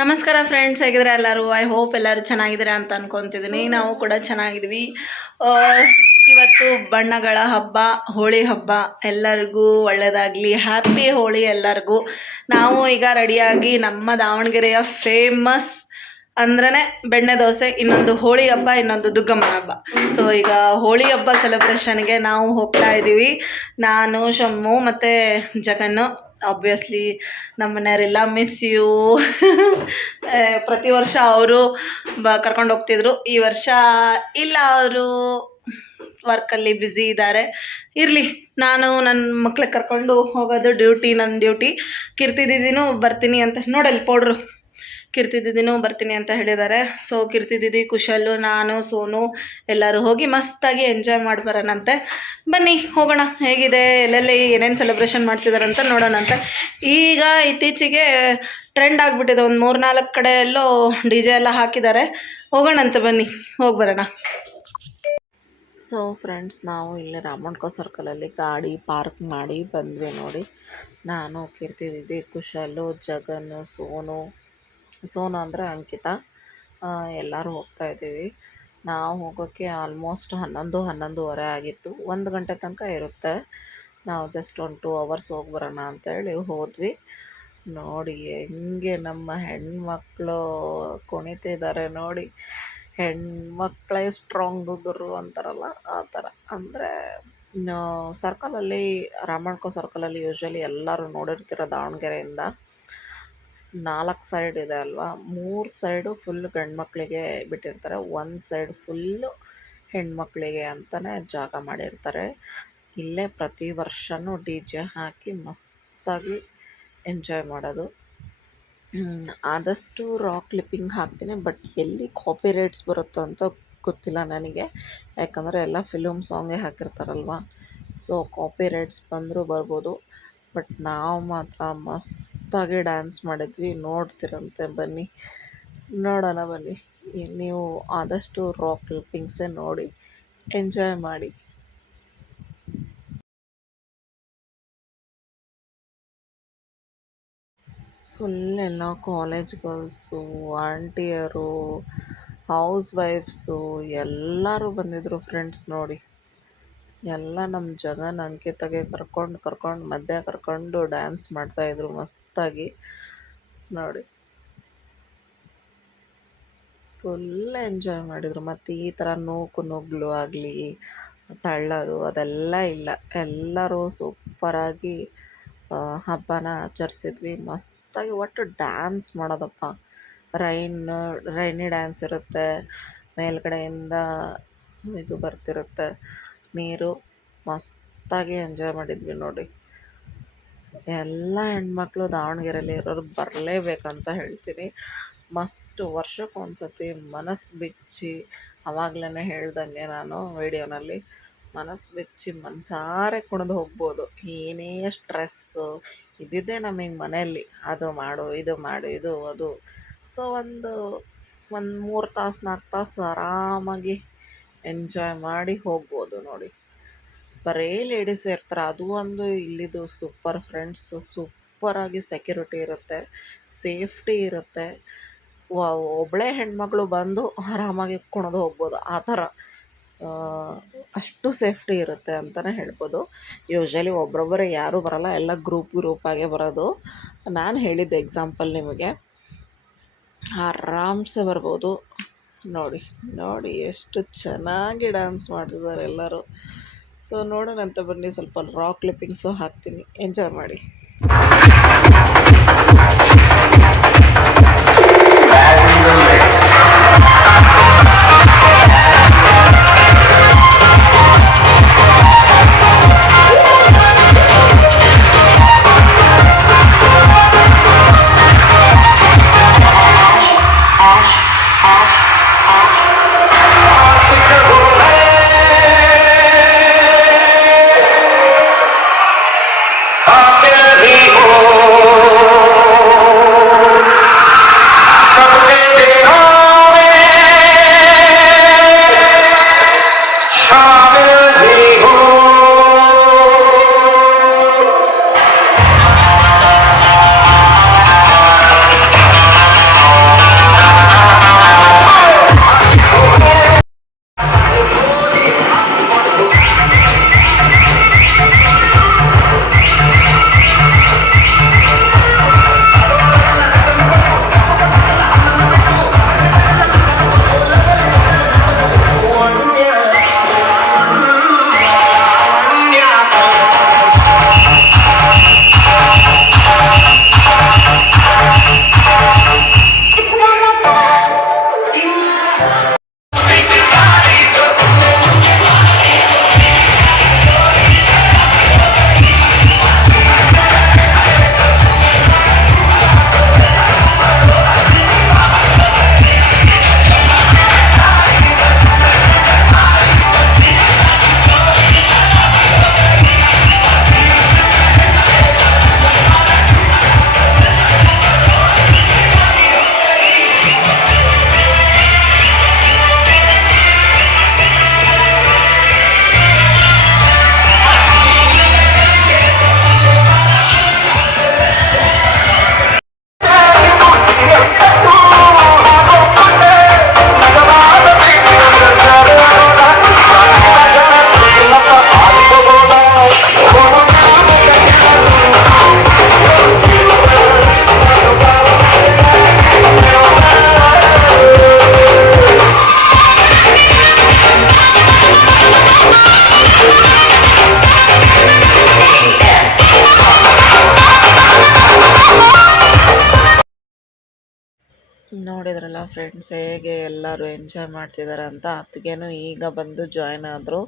ನಮಸ್ಕಾರ ಫ್ರೆಂಡ್ಸ್, ಹೇಗಿದ್ರೆ ಎಲ್ಲರೂ. I hope ಎಲ್ಲರೂ ಚೆನ್ನಾಗಿದ್ದೀರಾ ಅಂತ ಅನ್ಕೊತಿದ್ದೀನಿ. ನಾವು ಕೂಡ ಚೆನ್ನಾಗಿದ್ವಿ. ಇವತ್ತು ಬಣ್ಣಗಳ ಹಬ್ಬ, ಹೋಳಿ ಹಬ್ಬ. ಎಲ್ಲರಿಗೂ ಒಳ್ಳೆಯದಾಗಲಿ, ಹ್ಯಾಪಿ ಹೋಳಿ ಎಲ್ಲರಿಗೂ. ನಾವು ಈಗ ರೆಡಿಯಾಗಿ ನಮ್ಮ ದಾವಣಗೆರೆಯ ಫೇಮಸ್ ಅಂದ್ರೇ ಬೆಣ್ಣೆ ದೋಸೆ, ಇನ್ನೊಂದು ಹೋಳಿ ಹಬ್ಬ, ಇನ್ನೊಂದು ದುಗ್ಗಮ್ಮನ ಹಬ್ಬ. ಸೊ ಈಗ ಹೋಳಿ ಹಬ್ಬ ಸೆಲೆಬ್ರೇಷನ್ಗೆ ನಾವು ಹೋಗ್ತಾ ಇದ್ದೀವಿ. ನಾನು, ಶಮ್ಮು ಮತ್ತು ಜಗನ್ನು. ಆಬ್ವಿಯಸ್ಲಿ ನಮ್ಮ ಮನೆಯವರೆಲ್ಲ ಮಿಸ್ ಯು. ಪ್ರತಿ ವರ್ಷ ಅವರು ಕರ್ಕೊಂಡು ಹೋಗ್ತಿದ್ರು. ಈ ವರ್ಷ ಇಲ್ಲ, ಅವರು ವರ್ಕಲ್ಲಿ ಬ್ಯುಸಿ ಇದ್ದಾರೆ. ಇರಲಿ, ನಾನು ನನ್ನ ಮಕ್ಳಿಗೆ ಕರ್ಕೊಂಡು ಹೋಗೋದು ನನ್ನ ಡ್ಯೂಟಿ. ಕೀರ್ತಿ ದೀದಿನೂ ಬರ್ತೀನಿ ಅಂತ, ನೋಡಲ್ಲಿ ಪೌಡ್ರು, ಕೀರ್ತಿ ದೀದಿನೂ ಬರ್ತೀನಿ ಅಂತ ಹೇಳಿದ್ದಾರೆ. ಸೊ ಕೀರ್ತಿ ದೀದಿ, ಕುಶಲು, ನಾನು, ಸೋನು ಎಲ್ಲರೂ ಹೋಗಿ ಮಸ್ತಾಗಿ ಎಂಜಾಯ್ ಮಾಡಿ ಬರೋಣಂತೆ. ಬನ್ನಿ ಹೋಗೋಣ. ಹೇಗಿದೆ, ಎಲ್ಲೆಲ್ಲಿ ಏನೇನು ಸೆಲೆಬ್ರೇಷನ್ ಮಾಡ್ತಿದ್ದಾರೆ ಅಂತ ನೋಡೋಣಂತೆ. ಈಗ ಇತ್ತೀಚೆಗೆ ಟ್ರೆಂಡ್ ಆಗಿಬಿಟ್ಟಿದೆ, ಒಂದು 3-4 ಕಡೆ ಎಲ್ಲೋ ಡಿ ಜೆ ಎಲ್ಲ ಹಾಕಿದ್ದಾರೆ. ಹೋಗೋಣಂತೆ, ಬನ್ನಿ ಹೋಗಿ ಬರೋಣ. ಸೊ ಫ್ರೆಂಡ್ಸ್, ನಾವು ಇಲ್ಲಿ ರಾಮಣ್ಕೋ ಸರ್ಕಲಲ್ಲಿ ಗಾಡಿ ಪಾರ್ಕ್ ಮಾಡಿ ಬಂದ್ವಿ ನೋಡಿ. ನಾನು, ಕೀರ್ತಿ ದೀದಿ, ಕುಶಲು, ಜಗನ್, ಸೋನು ಅಂದರೆ ಅಂಕಿತಾ, ಎಲ್ಲರೂ ಹೋಗ್ತಾಯಿದ್ದೀವಿ. ನಾವು ಹೋಗೋಕ್ಕೆ ಆಲ್ಮೋಸ್ಟ್ 11-11:30 ಆಗಿತ್ತು. 1 ಗಂಟೆ ತನಕ ಇರುತ್ತೆ. ನಾವು ಜಸ್ಟ್ 2 ಅವರ್ಸ್ ಹೋಗಿ ಬರೋಣ ಅಂತೇಳಿ ಹೋದ್ವಿ. ನೋಡಿ ಹೆಂಗೆ ನಮ್ಮ ಹೆಣ್ಮಕ್ಳು ಕುಣಿತಿದ್ದಾರೆ ನೋಡಿ. ಹೆಣ್ಮಕ್ಳೇ ಸ್ಟ್ರಾಂಗ್ ಹುಡುಗರು ಅಂತಾರಲ್ಲ, ಆ ಥರ. ಅಂದರೆ ಸರ್ಕಲಲ್ಲಿ, ರಾಮಣ್ಕೋ ಸರ್ಕಲಲ್ಲಿ ಯೂಶ್ವಲಿ ಎಲ್ಲರೂ ನೋಡಿರ್ತೀರ, ದಾವಣಗೆರೆಯಿಂದ 4 ಸೈಡ್ ಇದೆ ಅಲ್ವಾ. 3 ಸೈಡು ಫುಲ್ ಗಂಡ್ಮಕ್ಳಿಗೆ ಬಿಟ್ಟಿರ್ತಾರೆ, 1 ಸೈಡ್ ಫುಲ್ಲು ಹೆಣ್ಮಕ್ಳಿಗೆ ಅಂತಲೇ ಜಾಗ ಮಾಡಿರ್ತಾರೆ. ಇಲ್ಲೇ ಪ್ರತಿ ವರ್ಷವೂ ಡಿ ಜೆ ಹಾಕಿ ಮಸ್ತಾಗಿ ಎಂಜಾಯ್ ಮಾಡೋದು. ಆದಷ್ಟು ರಾಕ್ ಕ್ಲಿಪ್ಪಿಂಗ್ ಹಾಕ್ತೀನಿ, ಬಟ್ ಎಲ್ಲಿ ಕಾಪಿ ರೈಟ್ಸ್ ಬರುತ್ತೋ ಅಂತ ಗೊತ್ತಿಲ್ಲ ನನಗೆ. ಯಾಕಂದರೆ ಎಲ್ಲ ಫಿಲ್ಮ್ ಸಾಂಗೇ ಹಾಕಿರ್ತಾರಲ್ವ. ಸೊ ಕಾಪಿ ರೈಟ್ಸ್ ಬಂದರೂ ಬರ್ಬೋದು. ಬಟ್ ನಾವು ಮಾತ್ರ ಮಸ್ತಾಗಿ ಡ್ಯಾನ್ಸ್ ಮಾಡಿದ್ವಿ. ನೋಡ್ತಿರಂತೆ, ಬನ್ನಿ ನೋಡೋಣ. ಬನ್ನಿ, ನೀವು ಆದಷ್ಟು ರಾಕ್ ಕ್ಲಿಪ್ಪಿಂಗ್ಸೇ ನೋಡಿ ಎಂಜಾಯ್ ಮಾಡಿ. ಫುಲ್ ಎಲ್ಲ ಕಾಲೇಜ್ ಗರ್ಲ್ಸು, ಆಂಟಿಯರು, ಹೌಸ್ ವೈಫ್ಸು ಎಲ್ಲರೂ ಬಂದಿದ್ದರು ಫ್ರೆಂಡ್ಸ್. ನೋಡಿ, ಎಲ್ಲ ನಮ್ಮ ಜಗನ್, ಅಂಕಿತಾಗೆ ಕರ್ಕೊಂಡು ಮಧ್ಯೆ ಕರ್ಕೊಂಡು ಡ್ಯಾನ್ಸ್ ಮಾಡ್ತಾಯಿದ್ರು ಮಸ್ತಾಗಿ. ನೋಡಿ, ಫುಲ್ ಎಂಜಾಯ್ ಮಾಡಿದರು. ಮತ್ತು ಈ ಥರ ನುಗ್ಲು ಆಗಲಿ, ತಳ್ಳೋದು ಅದೆಲ್ಲ ಇಲ್ಲ. ಎಲ್ಲರೂ ಸೂಪರಾಗಿ ಹಬ್ಬನ ಆಚರಿಸಿದ್ವಿ ಮಸ್ತಾಗಿ. ಒಟ್ಟು ಡ್ಯಾನ್ಸ್ ಮಾಡೋದಪ್ಪ. ರೈನಿ ಡ್ಯಾನ್ಸ್ ಇರುತ್ತೆ, ಮೇಲ್ಗಡೆಯಿಂದ ಇದು ಬರ್ತಿರುತ್ತೆ ನೀರು. ಮಸ್ತಾಗಿ ಎಂಜಾಯ್ ಮಾಡಿದ್ವಿ ನೋಡಿ. ಎಲ್ಲ ಹೆಣ್ಮಕ್ಳು ದಾವಣಗೆರೆಯಲ್ಲಿ ಇರೋರು ಬರಲೇಬೇಕಂತ ಹೇಳ್ತೀನಿ. ಮಸ್ತ್ ವರ್ಷಕ್ಕೊಂದ್ಸತಿ ಮನಸ್ಸು ಬಿಚ್ಚಿ, ಆವಾಗಲೇ ಹೇಳ್ದಂಗೆ ನಾನು ವಿಡಿಯೋನಲ್ಲಿ, ಮನಸ್ಸು ಬಿಚ್ಚಿ ಮನಸಾರೆ ಕುಣಿದು ಹೋಗ್ಬೋದು. ಏನೇ ಸ್ಟ್ರೆಸ್ಸು ಇದ್ದಿದ್ದೇ ನಮಗೆ ಮನೆಯಲ್ಲಿ, ಅದು ಮಾಡು, ಇದು ಮಾಡು, ಇದು ಅದು. ಸೊ ಒಂದು 3 ತಾಸು 4 ತಾಸು ಆರಾಮಾಗಿ ಎಂಜಾಯ್ ಮಾಡಿ ಹೋಗ್ಬೋದು ನೋಡಿ. ಬರೀ ಲೇಡೀಸ್ ಇರ್ತಾರೆ, ಅದು ಒಂದು ಇಲ್ಲಿದು ಸೂಪರ್ ಫ್ರೆಂಡ್ಸ್. ಸೂಪರಾಗಿ ಸೆಕ್ಯೂರಿಟಿ ಇರುತ್ತೆ, ಸೇಫ್ಟಿ ಇರುತ್ತೆ. ಒಬ್ಬಳೇ ಹೆಣ್ಮಗಳು ಬಂದು ಆರಾಮಾಗಿ ಕುಣಿದು ಹೋಗ್ಬೋದು, ಆ ಥರ. ಅಷ್ಟು ಸೇಫ್ಟಿ ಇರುತ್ತೆ ಅಂತಲೇ ಹೇಳ್ಬೋದು. ಯೂಶ್ವಲಿ ಒಬ್ಬರೊಬ್ಬರೇ ಯಾರೂ ಬರೋಲ್ಲ, ಎಲ್ಲ ಗ್ರೂಪಾಗೇ ಬರೋದು. ನಾನು ಹೇಳಿದ್ದೆ ಎಕ್ಸಾಂಪಲ್ ನಿಮಗೆ, ಆರಾಮ್ಸೆ ಬರ್ಬೋದು. ನೋಡಿ ಎಷ್ಟು ಚೆನ್ನಾಗಿ ಡ್ಯಾನ್ಸ್ ಮಾಡ್ತಿದ್ದಾರೆ ಎಲ್ಲರೂ. ಸೊ ನೋಡೋಣಂತ, ಬನ್ನಿ. ಸ್ವಲ್ಪ ರಾಕ್ ಕ್ಲಿಪ್ಪಿಂಗ್ಸು ಹಾಕ್ತೀನಿ, ಎಂಜಾಯ್ ಮಾಡಿ. Yeah. ನೋಡಿದ್ರಲ್ಲ ಫ್ರೆಂಡ್ಸ್ ಹೇಗೆ ಎಲ್ಲರೂ ಎಂಜಾಯ್ ಮಾಡ್ತಿದ್ದಾರೆ ಅಂತ. ಅತ್ತಿಗೆನೂ ಈಗ ಬಂದು ಜಾಯ್ನ್ ಆದರು.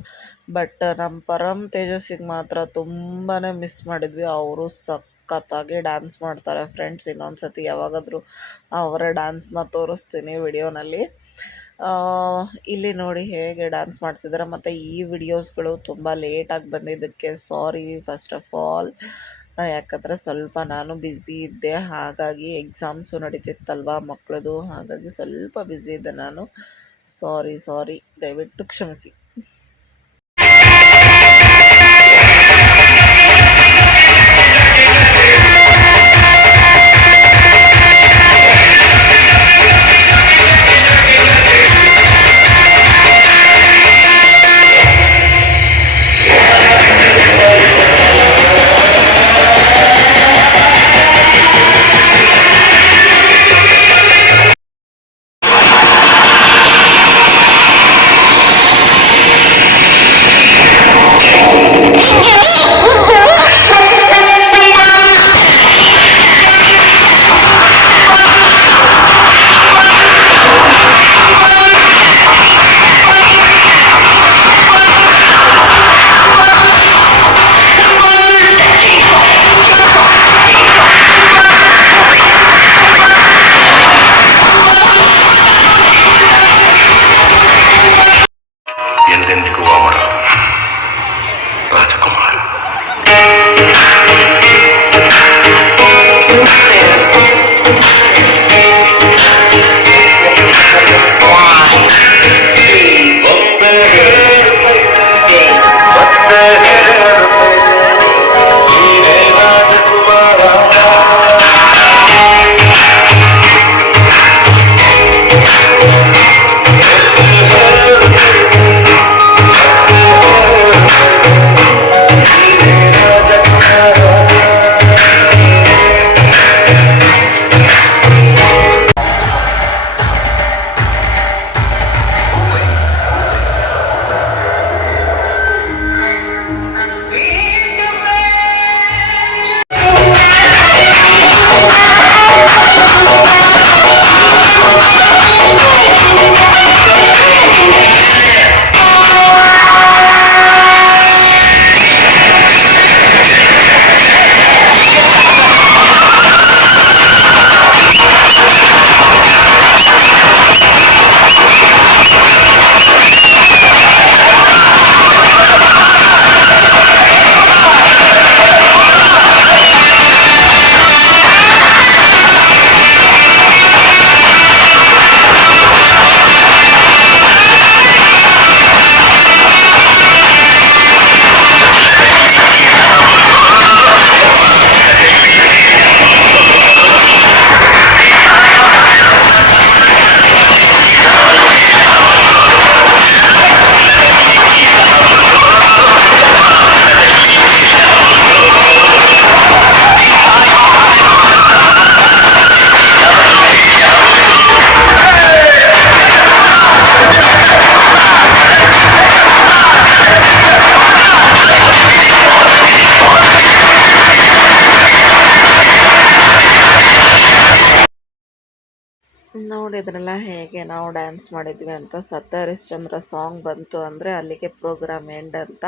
ಬಟ್ ನಮ್ಮ ಪರಮ್ ತೇಜಸ್ಸಿಗೆ ಮಾತ್ರ ತುಂಬಾ ಮಿಸ್ ಮಾಡಿದ್ವಿ. ಅವರು ಸಖತ್ತಾಗಿ ಡ್ಯಾನ್ಸ್ ಮಾಡ್ತಾರೆ ಫ್ರೆಂಡ್ಸ್. ಇನ್ನೊಂದು ಸತಿ ಯಾವಾಗಾದರೂ ಅವರ ಡ್ಯಾನ್ಸ್ನ ತೋರಿಸ್ತೀನಿ ವಿಡಿಯೋನಲ್ಲಿ. ಇಲ್ಲಿ ನೋಡಿ ಹೇಗೆ ಡ್ಯಾನ್ಸ್ ಮಾಡ್ತಿದ್ದಾರೆ. ಮತ್ತು ಈ ವಿಡಿಯೋಸ್ಗಳು ತುಂಬ ಲೇಟಾಗಿ ಬಂದಿದ್ದಕ್ಕೆ ಸಾರಿ ಫಸ್ಟ್ ಆಫ್ ಆಲ್. ಯಾಕಂದರೆ ಸ್ವಲ್ಪ ನಾನು ಬ್ಯುಸಿ ಇದ್ದೆ, ಹಾಗಾಗಿ ಎಕ್ಸಾಮ್ಸು ನಡೀತಿತ್ತಲ್ವ ಮಕ್ಕಳದು, ಹಾಗಾಗಿ ಸ್ವಲ್ಪ ಬ್ಯುಸಿ ಇದ್ದೆ ನಾನು. ಸಾರಿ ದಯವಿಟ್ಟು ಕ್ಷಮಿಸಿ. ಎಂದೆಂದಿಗೂ ಅಮರ ರಾಜಕುಮಾರ್. ನೋಡಿದ್ರಲ್ಲ ಹೇಗೆ ನಾವು ಡ್ಯಾನ್ಸ್ ಮಾಡಿದ್ವಿ ಅಂತ. ಸತ್ಯ ಹರಿಶ್ಚಂದ್ರ ಸಾಂಗ್ ಬಂತು ಅಂದರೆ ಅಲ್ಲಿಗೆ ಪ್ರೋಗ್ರಾಮ್ ಎಂಡ್ ಅಂತ.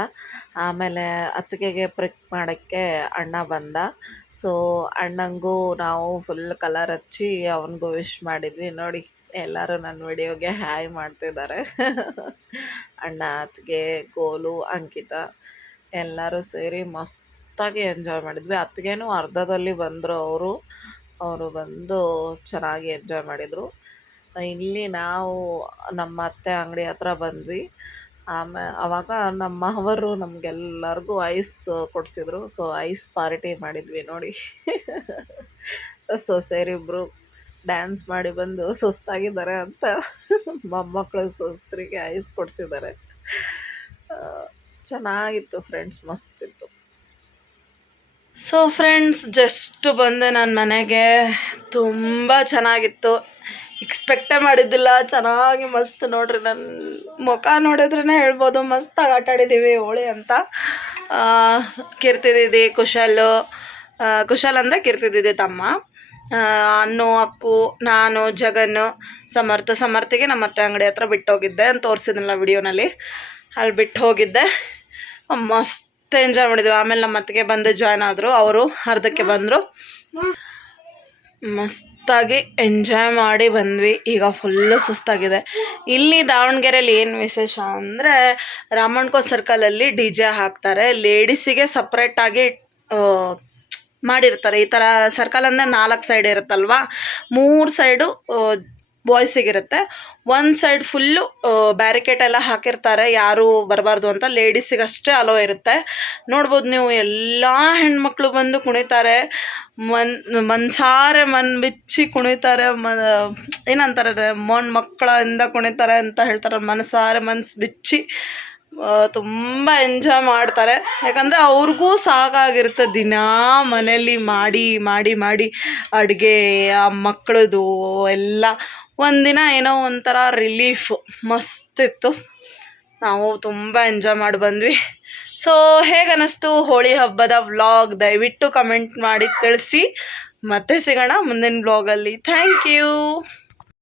ಆಮೇಲೆ ಅತ್ತಿಗೆಗೆ ಪ್ರಿಕ್ ಮಾಡೋಕ್ಕೆ ಅಣ್ಣ ಬಂದ. ಸೊ ಅಣ್ಣಂಗೂ ನಾವು ಫುಲ್ ಕಲರ್ ಹಚ್ಚಿ ಅವನಿಗೂ ವಿಶ್ ಮಾಡಿದ್ವಿ. ನೋಡಿ ಎಲ್ಲರೂ ನನ್ನ ವಿಡಿಯೋಗೆ ಹಾಯ್ ಮಾಡ್ತಿದ್ದಾರೆ. ಅಣ್ಣ, ಅತ್ತಿಗೆ, ಗೋಲು, ಅಂಕಿತ ಎಲ್ಲರೂ ಸೇರಿ ಮಸ್ತಾಗಿ ಎಂಜಾಯ್ ಮಾಡಿದ್ವಿ. ಅತ್ತಿಗೆನೂ ಅರ್ಧದಲ್ಲಿ ಬಂದರು. ಅವರು ಬಂದು ಚೆನ್ನಾಗಿ ಎಂಜಾಯ್ ಮಾಡಿದರು. ಇಲ್ಲಿ ನಾವು ನಮ್ಮ ಅತ್ತೆ ಅಂಗಡಿ ಹತ್ರ ಬಂದ್ವಿ. ಆವಾಗ ನಮ್ಮ ಮಾವರು ನಮಗೆಲ್ಲರಿಗೂ ಐಸ್ ಕೊಡಿಸಿದ್ರು. ಸೊ ಐಸ್ ಪಾರ್ಟಿ ಮಾಡಿದ್ವಿ ನೋಡಿ. ಸೊಸೆಯರಿಬ್ಬರು ಡ್ಯಾನ್ಸ್ ಮಾಡಿ ಬಂದು ಸುಸ್ತಾಗಿದ್ದಾರೆ ಅಂತ ಮೊಮ್ಮಕ್ಕಳು ಸೊಸರಿಗೆ ಐಸ್ ಕೊಡಿಸಿದ್ದಾರೆ. ಚೆನ್ನಾಗಿತ್ತು ಫ್ರೆಂಡ್ಸ್, ಮಸ್ತಿತ್ತು. ಸೊ ಫ್ರೆಂಡ್ಸ್, ಜಸ್ಟ್ ಬಂದೆ ನನ್ನ ಮನೆಗೆ. ತುಂಬ ಚೆನ್ನಾಗಿತ್ತು. ಎಕ್ಸ್ಪೆಕ್ಟೇ ಮಾಡಿದ್ದಿಲ್ಲ. ಚೆನ್ನಾಗಿ ಮಸ್ತ್ ನೋಡ್ರಿ, ನನ್ನ ಮುಖ ನೋಡಿದ್ರೇ ಹೇಳ್ಬೋದು ಮಸ್ತಾಗಿ ಆಟ ಆಡಿದ್ದೀವಿ ಹೋಳಿ ಅಂತ. ಕೀರ್ತಿ ದೀದಿ, ಕುಶಲ್ ಅಂದರೆ ಕೀರ್ತಿ ದೀದಿ ತಮ್ಮ, ಅನ್ನು ಅಕ್ಕು ನಾನು ಜಗನ್ನು ಸಮರ್ಥಿಗೆ ನಮ್ಮ ಅತ್ತೆ ಅಂಗಡಿ ಹತ್ರ ಬಿಟ್ಟೋಗಿದ್ದೆ ಅಂತ ತೋರಿಸಿದ್ನಲ್ಲ ವಿಡಿಯೋನಲ್ಲಿ, ಅಲ್ಲಿ ಬಿಟ್ಟು ಹೋಗಿದ್ದೆ. ಮಸ್ತ್ ಎಂಜಾಯ್ ಮಾಡಿದ್ವಿ. ಆಮೇಲೆ ನಮ್ಮ ಅತ್ತಿಗೆ ಬಂದು ಜಾಯ್ನ್ ಆದರು, ಅವರು ಅರ್ಧಕ್ಕೆ ಬಂದರು. ಮಸ್ತಾಗಿ ಎಂಜಾಯ್ ಮಾಡಿ ಬಂದ್ವಿ. ಈಗ ಫುಲ್ಲು ಸುಸ್ತಾಗಿದೆ. ಇಲ್ಲಿ ದಾವಣಗೆರೆಯಲ್ಲಿ ಏನು ವಿಶೇಷ ಅಂದರೆ ರಾಮಣ್ಕೋ ಸರ್ಕಲಲ್ಲಿ DJ ಹಾಕ್ತಾರೆ. ಲೇಡೀಸಿಗೆ ಸಪ್ರೇಟಾಗಿ ಮಾಡಿರ್ತಾರೆ. ಈ ಥರ ಸರ್ಕಲ್ ಅಂದರೆ 4 ಸೈಡ್ ಇರುತ್ತಲ್ವ, 3 ಸೈಡು ಬಾಯ್ಸಿಗಿರುತ್ತೆ, 1 ಸೈಡ್ ಫುಲ್ಲು ಬ್ಯಾರಿಕೇಡ್ ಎಲ್ಲ ಹಾಕಿರ್ತಾರೆ, ಯಾರೂ ಬರಬಾರ್ದು ಅಂತ. ಲೇಡೀಸಿಗಷ್ಟೇ ಅಲೋ ಇರುತ್ತೆ. ನೋಡ್ಬೋದು ನೀವು, ಎಲ್ಲ ಹೆಣ್ಮಕ್ಳು ಬಂದು ಕುಣಿತಾರೆ, ಮನ್ಸಾರೆ ಬಿಚ್ಚಿ ಕುಣಿತಾರೆ. ಏನಂತಾರೆ, ಮಕ್ಕಳಿಂದ ಕುಣಿತಾರೆ ಅಂತ ಹೇಳ್ತಾರೆ. ಮನಸಾರೆ ಮನ್ಸು ಬಿಚ್ಚಿ ತುಂಬ ಎಂಜಾಯ್ ಮಾಡ್ತಾರೆ. ಯಾಕಂದರೆ ಅವ್ರಿಗೂ ಸಾಕಾಗಿರುತ್ತೆ ದಿನಾ ಮನೇಲಿ ಮಾಡಿ ಮಾಡಿ ಮಾಡಿ ಅಡುಗೆ, ಆ ಮಕ್ಕಳದು ಎಲ್ಲ. ಒಂದಿನ ಏನೋ ಒಂಥರ ರಿಲೀಫ್ ಮಸ್ತಿತ್ತು. ನಾವು ತುಂಬ ಎಂಜಾಯ್ ಮಾಡಿ ಬಂದ್ವಿ. ಸೊ ಹೇಗನ್ನಿಸ್ತು ಹೋಳಿ ಹಬ್ಬದ ವ್ಲಾಗ್ ದಯವಿಟ್ಟು ಕಮೆಂಟ್ ಮಾಡಿ ತಿಳಿಸಿ. ಮತ್ತೆ ಸಿಗೋಣ ಮುಂದಿನ ವ್ಲಾಗಲ್ಲಿ. Thank you.